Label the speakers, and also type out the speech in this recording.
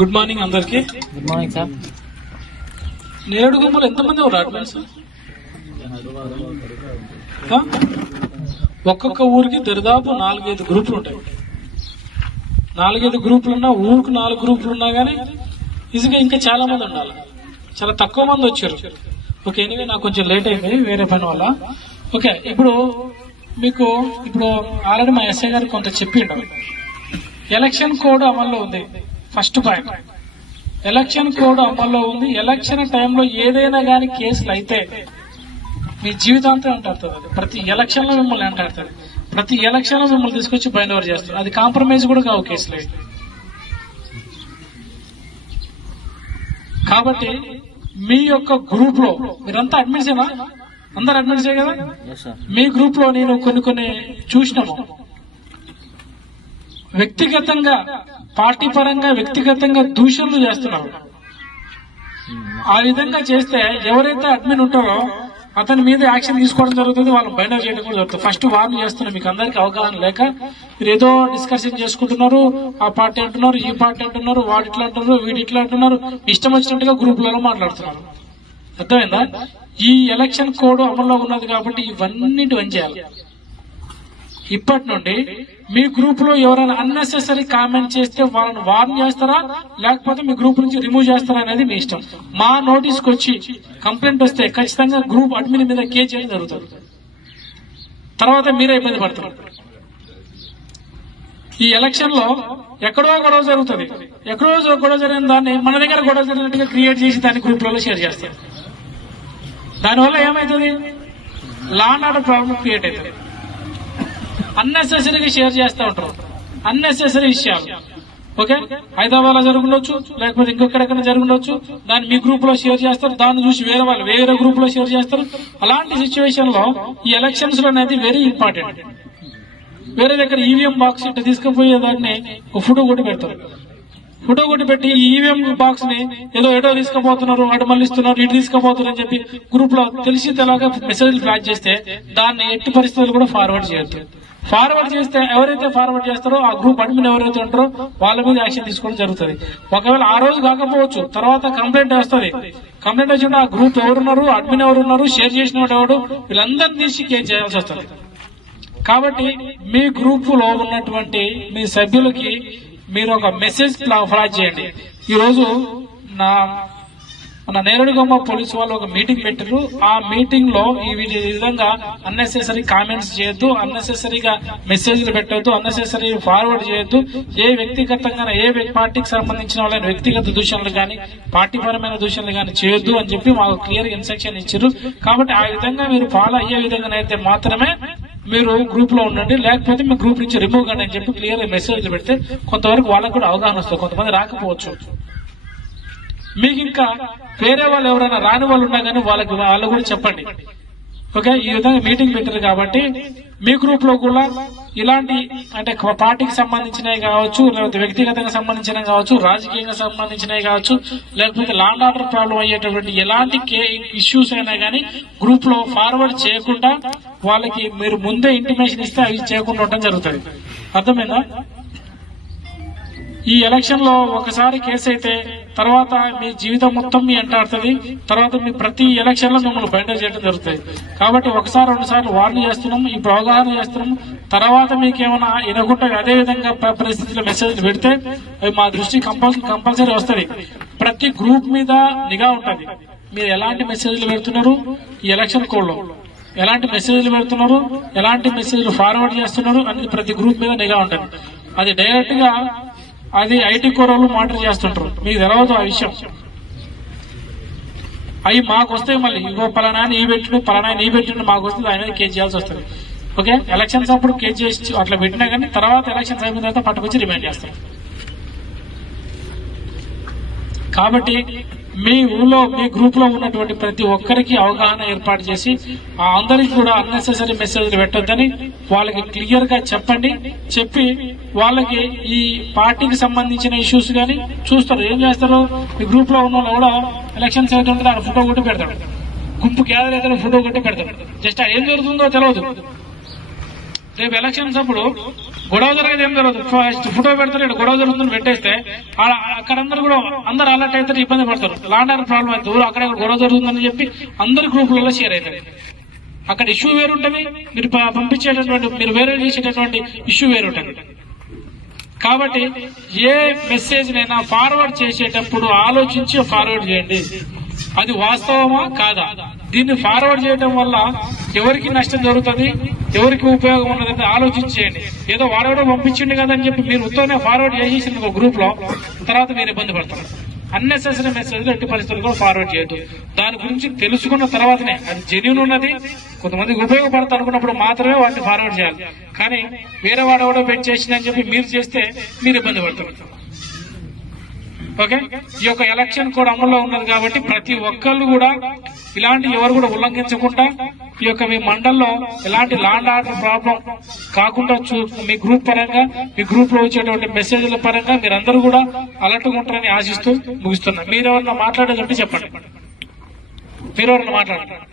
Speaker 1: good morning అందరికి good morning sir నేడు గుమ్మలు ఎంతమంది ఉన్నారు అడ్వాన్స్ ఒక్కొక్క ఊరికి దరిదాపు నాలుగైదు గ్రూపులు ఉంటాయి నాలుగైదు గ్రూపులు ఉన్నా ఊరికి నాలుగు గ్రూపులు ఉన్నా కానీ ఈజీగా ఇంకా చాలా మంది ఉండాలి చాలా తక్కువ మంది వచ్చారు ఓకే ఎనివే నాకు కొంచెం లేట్ అయింది వేరే పని వల్ల ఓకే ఇప్పుడు మీకు ఇప్పుడు ఆల్రెడీ మా ఎస్ఐ గారు కొంత చెప్పిండు ఎలక్షన్ కోడ్ అమల్లో ఉంది ఫస్ట్ పాయింట్ ఎలక్షన్ కోడ్ అమల్లో ఉంది ఎలక్షన్ టైంలో ఏదైనా కానీ కేసులు అయితే మీ జీవితాంతం అంటారు ప్రతి ప్రతి ఎలక్షన్లో మిమ్మల్ని అంటారు ప్రతి ఎలక్షన్లో మిమ్మల్ని తీసుకొచ్చి బైండ్ ఓవర్ చేస్తారు అది కాంప్రమైజ్ కూడా కావు కేసులు అయితే కాబట్టి మీ యొక్క గ్రూప్ లో మీరంతా అడ్మిట్స్ చేయాలా అందరు అడ్మిట్స్ కదా మీ గ్రూప్ లో నేను కొన్ని కొన్ని చూసినాము వ్యక్తిగతంగా పార్టీ పరంగా వ్యక్తిగతంగా దూషణలు చేస్తున్నారు ఆ విధంగా చేస్తే ఎవరైతే అడ్మిన్ ఉంటారో అతని మీద యాక్షన్ తీసుకోవడం జరుగుతుంది వాళ్ళు బైండర్ చేయడం కూడా జరుగుతుంది ఫస్ట్ వార్న్ చేస్తున్నారు మీకు అందరికీ అవగాహన లేక మీరు ఏదో డిస్కషన్ చేసుకుంటున్నారు ఆ పార్టీ అంటున్నారు ఈ పార్టీ అంటున్నారు వాడు ఇట్లా అంటున్నారు వీడు ఇట్లా అంటున్నారు ఇష్టం వచ్చినట్టుగా గ్రూపులలో మాట్లాడుతున్నారు అర్థమైందా ఈ ఎలక్షన్ కోడ్ అమల్లో ఉన్నది కాబట్టి ఇవన్నీ వంచేయాలి ఇప్పటి నుండి మీ గ్రూప్ లో ఎవరైనా అన్నెసెసరీ కామెంట్ చేస్తే వాళ్ళని వార్న్ చేస్తారా లేకపోతే మీ గ్రూప్ నుంచి రిమూవ్ చేస్తారా అనేది మీ ఇష్టం మా నోటీస్కి వచ్చి కంప్లైంట్ వస్తే ఖచ్చితంగా గ్రూప్ అడ్మిన్ మీద కేసు చేయడం జరుగుతుంది తర్వాత మీరే ఇబ్బంది పడతారు ఈ ఎలక్షన్ లో ఎక్కడో గొడవ జరుగుతుంది ఎక్కడో గొడవ జరిగిన దాన్ని మన దగ్గర గొడవ జరిగినట్టుగా క్రియేట్ చేసి దాన్ని గ్రూప్లలో షేర్ చేస్తారు దానివల్ల ఏమవుతుంది law and order problem create అవుతుంది అన్నెసెసరీగా షేర్ చేస్తూ ఉంటారు అన్నెసెసరీ విషయాలు ఓకే హైదరాబాద్ లో జరుగుండొచ్చు లేకపోతే ఇంకొకడెక్కడ జరుగుండొచ్చు దాన్ని మీ గ్రూప్ లో షేర్ చేస్తారు దాన్ని చూసి వేరే వాళ్ళు వేరే గ్రూప్ లో షేర్ చేస్తారు అలాంటి సిచ్యువేషన్ లో ఈ ఎలక్షన్స్ లో అనేది వెరీ ఇంపార్టెంట్ వేరే దగ్గర ఈవీఎం e బాక్స్ ఇట్లా తీసుకుపోయే దాన్ని ఫోటో కొట్టి పెడతారు ఫోటో కొట్టి పెట్టి ఈ ఈవీఎం e బాక్స్ ని ఏదో ఎటో తీసుకుపోతున్నారు అటు మళ్ళిస్తున్నారు ఇటు తీసుకుపోతున్నారు అని చెప్పి గ్రూప్ లో తెలిసి తెలాగా మెసేజ్లు ఫ్లాట్ చేస్తే దాన్ని ఎట్టి పరిస్థితులు కూడా ఫార్వర్డ్ చేయొచ్చు ఫార్వర్డ్ చేస్తే ఎవరైతే ఫార్వర్డ్ చేస్తారో ఆ గ్రూప్ అడ్మిన్ ఎవరైతే ఉంటారో వాళ్ళ మీద యాక్షన్ తీసుకోవడం జరుగుతుంది ఒకవేళ ఆ రోజు కాకపోవచ్చు తర్వాత కంప్లైంట్ వస్తుంది కంప్లైంట్ వచ్చిన ఆ గ్రూప్ ఎవరున్నారు అడ్మిన్ ఎవరున్నారు షేర్ చేసిన ఎవరు వీళ్ళందరినీ తీసి కేర్ చేయాల్సి వస్తుంది కాబట్టి మీ గ్రూప్ లో ఉన్నటువంటి మీ సభ్యులకి మీరు ఒక మెసేజ్ ఫ్లాజ్ చేయండి ఈరోజు నా మన నేరుడుగొమ్మ పోలీసు వాళ్ళు ఒక మీటింగ్ పెట్టారు ఆ మీటింగ్ లో ఈ విధంగా అన్నెసెసరీ కామెంట్స్ చేయొద్దు అన్నెసెసరీగా మెసేజ్లు పెట్టద్దు అన్నెసెసరీ ఫార్వర్డ్ చేయొద్దు ఏ వ్యక్తిగతంగా ఏ పార్టీకి సంబంధించిన వాళ్ళని వ్యక్తిగత దూషణలు కానీ పార్టీపరమైన దూషణలు కానీ చేయొద్దు అని చెప్పి మాకు క్లియర్ ఇన్స్ట్రక్షన్ ఇచ్చారు కాబట్టి ఆ విధంగా మీరు ఫాలో అయ్యే విధంగా అయితే మాత్రమే మీరు గ్రూప్ లో ఉండండి లేకపోతే మీ గ్రూప్ నుంచి రిమూవ్ కానీ అని చెప్పి క్లియర్ మెసేజ్లు పెడితే కొంతవరకు వాళ్ళకు కూడా అవగాహన వస్తుంది కొంతమంది రాకపోవచ్చు మీకు ఇంకా వేరే వాళ్ళు ఎవరైనా రాని వాళ్ళు ఉన్నా కానీ వాళ్ళకి వాళ్ళు కూడా చెప్పండి ఓకే ఈ విధంగా మీటింగ్ పెట్టారు కాబట్టి మీ గ్రూప్ లో కూడా ఇలాంటి అంటే పార్టీకి సంబంధించినవి కావచ్చు లేకపోతే వ్యక్తిగతంగా సంబంధించినవి కావచ్చు రాజకీయంగా సంబంధించినవి కావచ్చు లేకపోతే లాండ్ ఆర్డర్ ప్రాబ్లం అయ్యేటటువంటి ఎలాంటి ఇష్యూస్ అయినా కానీ గ్రూప్ లో ఫార్వర్డ్ చేయకుండా వాళ్ళకి మీరు ముందే ఇంటిమేషన్ ఇస్తే అవి చేయకుండా ఉండటం జరుగుతుంది అర్థమైందా ఈ ఎలక్షన్లో ఒకసారి కేసు అయితే తర్వాత మీ జీవితం మొత్తం మీ అంటాడుతుంది తర్వాత మీ ప్రతి ఎలక్షన్లో మిమ్మల్ని బయట చేయడం జరుగుతుంది కాబట్టి ఒకసారి రెండు సార్లు వార్న్ చేస్తున్నాం ఈ అవగాహన చేస్తున్నాం తర్వాత మీకు ఏమైనా వినకుండా అదే విధంగా పరిస్థితుల్లో మెసేజ్ పెడితే అవి మా దృష్టి కంపల్సరీ కంపల్సరీ వస్తుంది ప్రతి గ్రూప్ మీద నిఘా ఉంటుంది మీరు ఎలాంటి మెసేజ్లు పెడుతున్నారు ఈ ఎలక్షన్ కోడ్లో ఎలాంటి మెసేజ్లు పెడుతున్నారు ఎలాంటి మెసేజ్లు ఫార్వర్డ్ చేస్తున్నారు అనేది ప్రతి గ్రూప్ మీద నిఘా ఉంటుంది అది డైరెక్ట్ గా అది ఐటీ కూరలు మాటలు చేస్తుంటారు మీకు తెలవదు ఆ విషయం అవి మాకు వస్తాయి మళ్ళీ ఇంకో పలానా ఈ పెట్టిండు పలానా ఈ పెట్టిండు మాకు వస్తుంది ఆయన కేసు చేయాల్సి వస్తుంది ఓకే ఎలక్షన్స్ అప్పుడు కేసు చేసి అట్లా పెట్టినా కానీ తర్వాత ఎలక్షన్స్ అయిపోయిన తర్వాత పట్టుకొచ్చి రిమైండ్ చేస్తారు కాబట్టి మీ ఊళ్ళో మీ గ్రూప్లో ఉన్నటువంటి ప్రతి ఒక్కరికి అవగాహన ఏర్పాటు చేసి అందరికి కూడా అన్నెసెసరీ మెసేజ్లు పెట్టొద్దని వాళ్ళకి క్లియర్గా చెప్పండి చెప్పి వాళ్ళకి ఈ పార్టీకి సంబంధించిన ఇష్యూస్ కానీ చూస్తారు ఏం చేస్తారు మీ గ్రూప్లో ఉన్న వాళ్ళు కూడా ఎలక్షన్స్ అయితే ఉంటే దాని ఫోటో కొట్టి పెడతాడు గుంపు గ్యాదర్ అయితే ఫోటో కొట్టి పెడతాడు జస్ట్ ఏం జరుగుతుందో తెలియదు రేపు ఎలక్షన్స్ అప్పుడు గొడవ జరగదు ఏం జరగదు ఫస్ట్ ఫోటో పెడతారు ఇక్కడ గొడవ జరుగుతుంది పెట్టేస్తే అక్కడ అందరు కూడా అందరు అలర్ట్ అవుతారు ఇబ్బంది పడతారు లాండ్ ఆర్డర్ ప్రాబ్లం ఊరు అక్కడ గొడవ జరుగుతుందని చెప్పి అందరు గ్రూపులలో షేర్ అవుతారు అక్కడ ఇష్యూ వేరుంటది మీరు పంపించేటటువంటి మీరు వేరే చేసేటటువంటి ఇష్యూ వేరుంటది కాబట్టి ఏ మెసేజ్నైనా ఫార్వర్డ్ చేసేటప్పుడు ఆలోచించి ఫార్వర్డ్ చేయండి అది వాస్తవమా కాదా దీన్ని ఫార్వర్డ్ చేయడం వల్ల ఎవరికి నష్టం జరుగుతుంది ఎవరికి ఉపయోగం ఉన్నదంటే ఆలోచించేయండి ఏదో వాడెవడో పంపించండి కదా అని చెప్పి మీరు ఉత్తోనే ఫార్వర్డ్ చేసేసింది ఒక గ్రూప్ లో తర్వాత మీరు ఇబ్బంది పడతారు అన్నెసరీ మెసేజ్ ఎట్టి పరిస్థితులు కూడా ఫార్వర్డ్ చేయొద్దు దాని గురించి తెలుసుకున్న తర్వాతనే అది జెన్యున్ ఉన్నది కొంతమందికి ఉపయోగపడతా అనుకున్నప్పుడు మాత్రమే వాటిని ఫార్వర్డ్ చేయాలి కానీ వేరే వాడెవడో పెట్టి చేసిందని చెప్పి మీరు చేస్తే మీరు ఇబ్బంది పడతారు ఓకే ఈ యొక్క ఎలక్షన్ కోడ్ అమల్లో ఉన్నది కాబట్టి ప్రతి ఒక్కళ్ళు కూడా ఇలాంటి ఎవరు కూడా ఉల్లంఘించకుండా ఈ యొక్క మీ మండల్లో ఎలాంటి లాండ్ ఆర్డర్ ప్రాబ్లం కాకుండా మీ గ్రూప్ పరంగా మీ గ్రూప్ లో వచ్చేటువంటి మెసేజ్ల పరంగా మీరందరూ కూడా అలర్ట్ గా ఉంటారని ఆశిస్తూ ముగిస్తున్నా మీరెవరన్నా మాట్లాడేది ఉంటే చెప్పండి మీరెవరన్నా మాట్లాడతారు